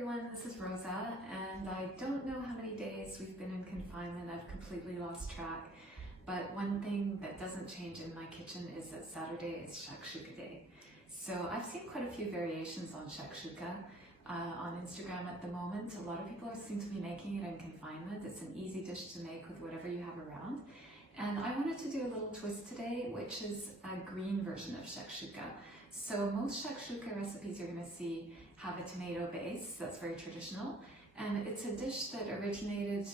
everyone, this is Rosa, and I don't know how many days we've been in confinement. I've completely lost track, but one thing that doesn't change in my kitchen is that Saturday is Shakshuka day. So I've seen quite a few variations on Shakshuka on Instagram at the moment. A lot of people seem to be making it in confinement. It's an easy dish to make with whatever you have around. And I wanted to do a little twist today, which is a green version of Shakshuka. So most Shakshuka recipes you're going to see have a tomato base. That's very traditional. And it's a dish that originated,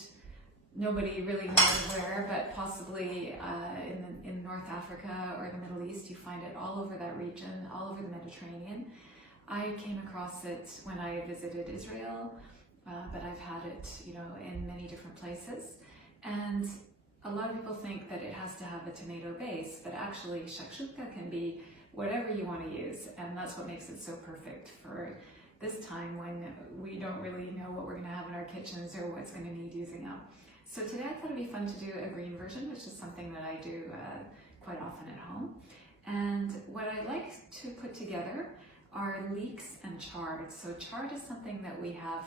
nobody really knows where, but possibly in North Africa or the Middle East. You find it all over that region, all over the Mediterranean. I came across it when I visited Israel, but I've had it, in many different places. And a lot of people think that it has to have a tomato base, but actually Shakshuka can be whatever you want to use, and that's what makes it so perfect for this time when we don't really know what we're going to have in our kitchens or what's going to need using up. So today I thought it'd be fun to do a green version, which is something that I do quite often at home. And what I like to put together are leeks and chard. So chard is something that we have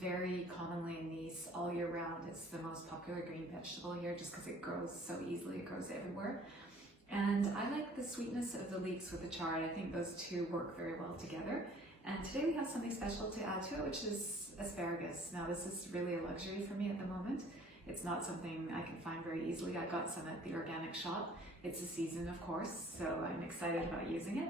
very commonly in Nice all year round. It's the most popular green vegetable here just because it grows so easily, it grows everywhere. And I like the sweetness of the leeks with the chard. I think those two work very well together. And today we have something special to add to it, which is asparagus. Now this is really a luxury for me at the moment. It's not something I can find very easily. I got some at the organic shop. It's a season, of course, so I'm excited about using it.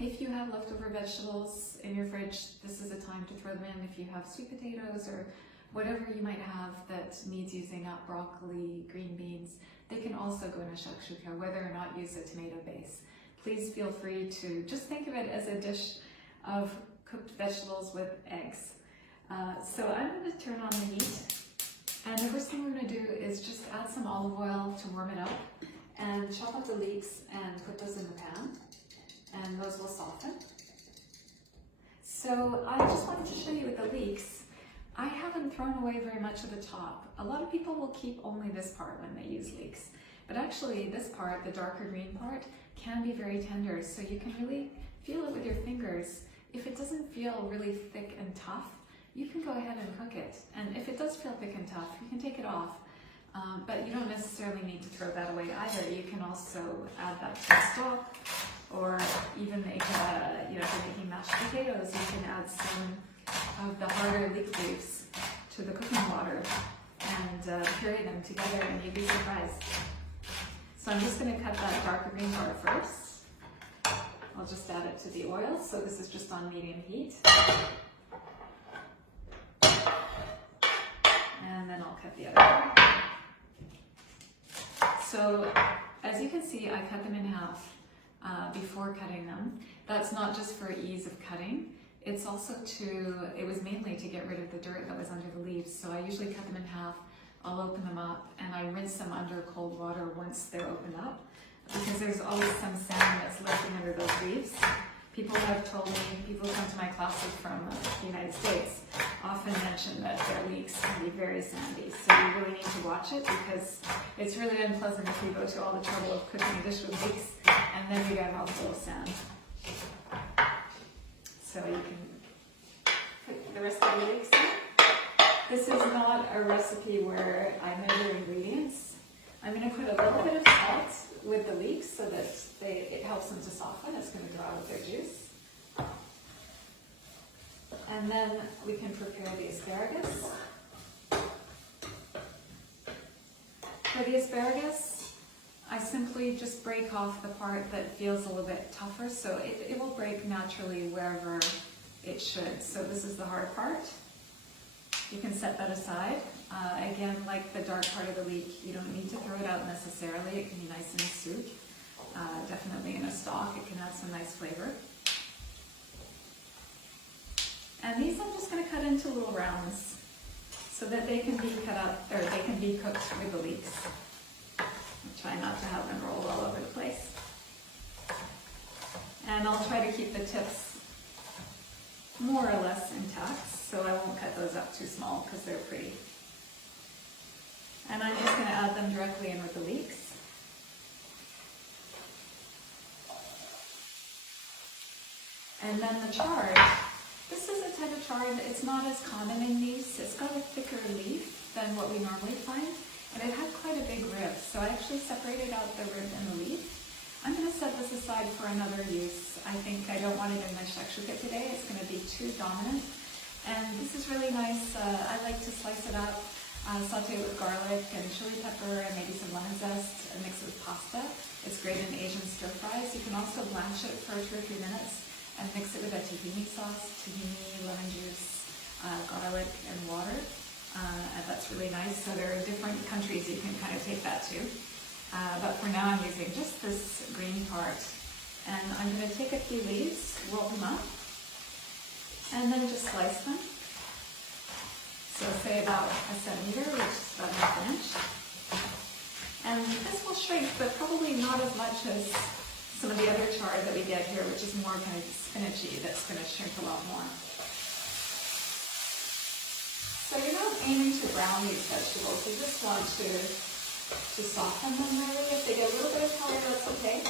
If you have leftover vegetables in your fridge, this is a time to throw them in. If you have sweet potatoes or whatever you might have that needs using up, broccoli, green beans, they can also go in a shakshuka, whether or not use a tomato base. Please feel free to just think of it as a dish of cooked vegetables with eggs. So I'm going to turn on the heat, and the first thing we're going to do is just add some olive oil to warm it up, and chop up the leeks and put those in the pan, and those will soften. So I just wanted to show you with the leeks, I haven't thrown away very much of the top. A lot of people will keep only this part when they use leeks, but actually this part, the darker green part, can be very tender, so you can really feel it with your fingers. If it doesn't feel really thick and tough, you can go ahead and cook it. And if it does feel thick and tough, you can take it off. But you don't necessarily need to throw that away either. You can also add that to the stock, or even make, if you're making mashed potatoes, you can add some of the harder leek leaves to the cooking water and puree them together, and you'd be surprised. So I'm just going to cut that darker green part first. I'll just add it to the oil. So this is just on medium heat. And then I'll cut the other part. So as you can see, I cut them in half before cutting them. That's not just for ease of cutting. It's also it was mainly to get rid of the dirt that was under the leaves. So I usually cut them in half. I'll open them up and I rinse them under cold water once they're opened up, because there's always some sand that's lurking under those leaves. People have told me, people who come to my classes from the United States often mention that their leeks can be very sandy. So you really need to watch it, because it's really unpleasant if you go to all the trouble of cooking a dish with leeks and then you get all full of sand. So you can put the rest of the leeks in. This is not a recipe where I measure ingredients. I'm going to put a little bit of salt with the leeks so that it helps them to soften. It's going to draw out their juice. And then we can prepare the asparagus. For the asparagus, I simply just break off the part that feels a little bit tougher, so it will break naturally wherever it should. So this is the hard part. You can set that aside. Again, like the dark part of the leek, you don't need to throw it out necessarily. It can be nice in a soup, definitely in a stock. It can add some nice flavor. And these I'm just going to cut into little rounds so that they can be cut up, or they can be cooked with the leeks. I'll try not to have them rolled all over the place. And I'll try to keep the tips more or less intact, so I won't cut those up too small because they're pretty. And I'm just going to add them directly in with the leeks. And then the chard. This is a chard. It's not as common in these. It's got a thicker leaf than what we normally find, and it had quite a big rib, so I actually separated out the rib and the leaf. I'm going to set this aside for another use. I think I don't want it in my shakshuka today. It's going to be too dominant. And this is really nice. I like to slice it up, saute it with garlic and chili pepper and maybe some lemon zest and mix it with pasta. It's great in Asian stir fries. You can also blanch it for 2 or 3 minutes and mix it with a tahini sauce, tahini, lemon juice, garlic and water. And that's really nice. So there are different countries you can kind of take that to. But for now I'm using just this green part. And I'm going to take a few leaves, roll them up, and then just slice them. So say about 1 centimeter, which is about 1/2 inch. And this will shrink, but probably not as much as some of the other chard that we get here, which is more kind of spinachy, that's going to shrink a lot more. So you're not aiming to brown these vegetables, you just want to soften them really. If they get a little bit of color, that's okay.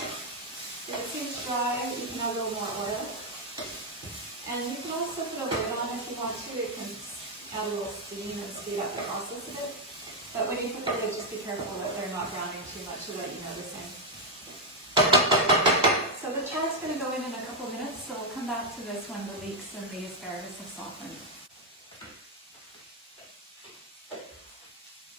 If it seems dry, you can add a little more oil. And you can also put a lid on if you want to. It can add a little steam and speed up the process a bit. But when you put the lid, just be careful that they're not browning too much so that you know the same. So the chard's going to go in a couple minutes, so we'll come back to this when the leeks and the asparagus have softened.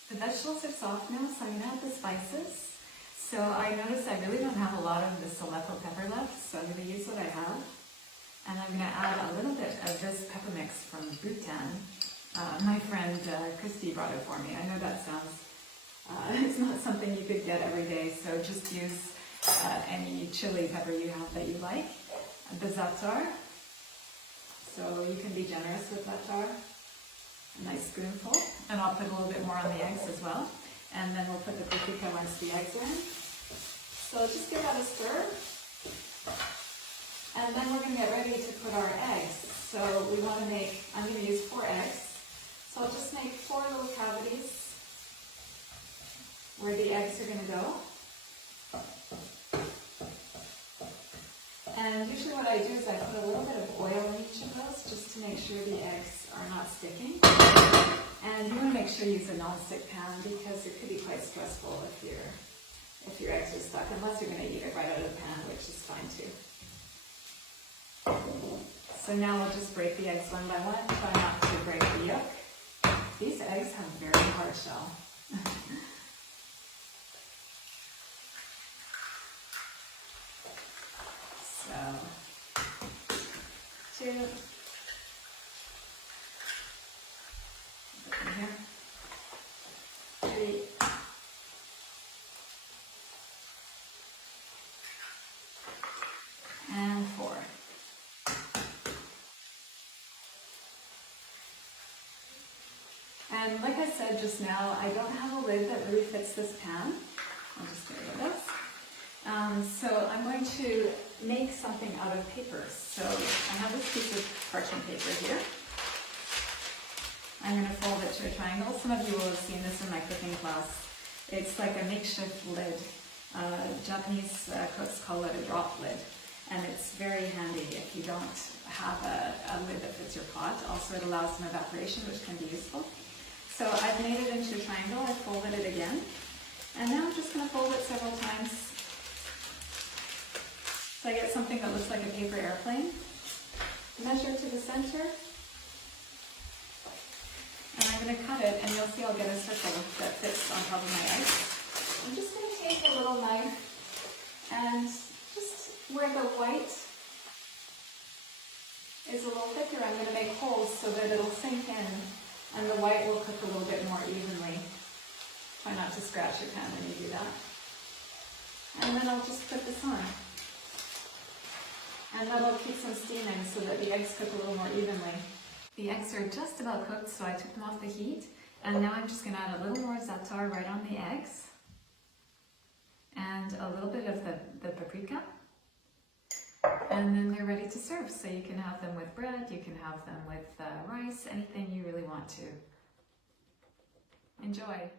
The vegetables are soft now, so I'm going to add the spices. So I noticed I really don't have a lot of this Aleppo pepper left, so I'm going to use what I have. And I'm going to add a little bit of this pepper mix from Bhutan. My friend Christy brought it for me. I know that sounds, it's not something you could get every day, so just use any chili pepper you have that you like. The za'atar, so you can be generous with za'atar. A nice spoonful, and I'll put a little bit more on the eggs as well. And then we'll put the paprika once the eggs are in. So just give that a stir. And then we're going to get ready to put our eggs. So we want to make, I'm going to use 4 eggs. So I'll just make 4 little cavities where the eggs are going to go. And usually what I do is I put a little bit of oil in each of those just to make sure the eggs are not sticking. And you want to make sure you use a non-stick pan because it could be quite stressful if your eggs are stuck, unless you're going to eat it right out of the pan, which is fine too. So now we'll just break the eggs one by one. Try not to break the yolk. These eggs have a very hard shell. So, 2. Put them here. 3. And 4. And like I said just now, I don't have a lid that really fits this pan. I'll just get rid of this. So I'm going to make something out of paper. So I have this piece of parchment paper here. I'm going to fold it to a triangle. Some of you will have seen this in my cooking class. It's like a makeshift lid. Japanese cooks call it a drop lid. And it's very handy if you don't have a lid that fits your pot. Also, it allows some evaporation, which can be useful. So I've made it into a triangle. I folded it again. And now I'm just going to fold it several times. So I get something that looks like a paper airplane. Measure to the center. And I'm going to cut it, and you'll see I'll get a circle that fits on top of my egg. I'm just going to take a little knife and just where the white is a little thicker, I'm going to make holes so that it'll sink in and the white will cook a little bit more evenly. Try not to scratch your pan when you do that. And then I'll just put this on. And that'll keep some steaming so that the eggs cook a little more evenly. The eggs are just about cooked, so I took them off the heat. And now I'm just going to add a little more za'atar right on the eggs. And a little bit of the paprika. And then they're ready to serve. So you can have them with bread, you can have them with rice, anything you really want to. Enjoy!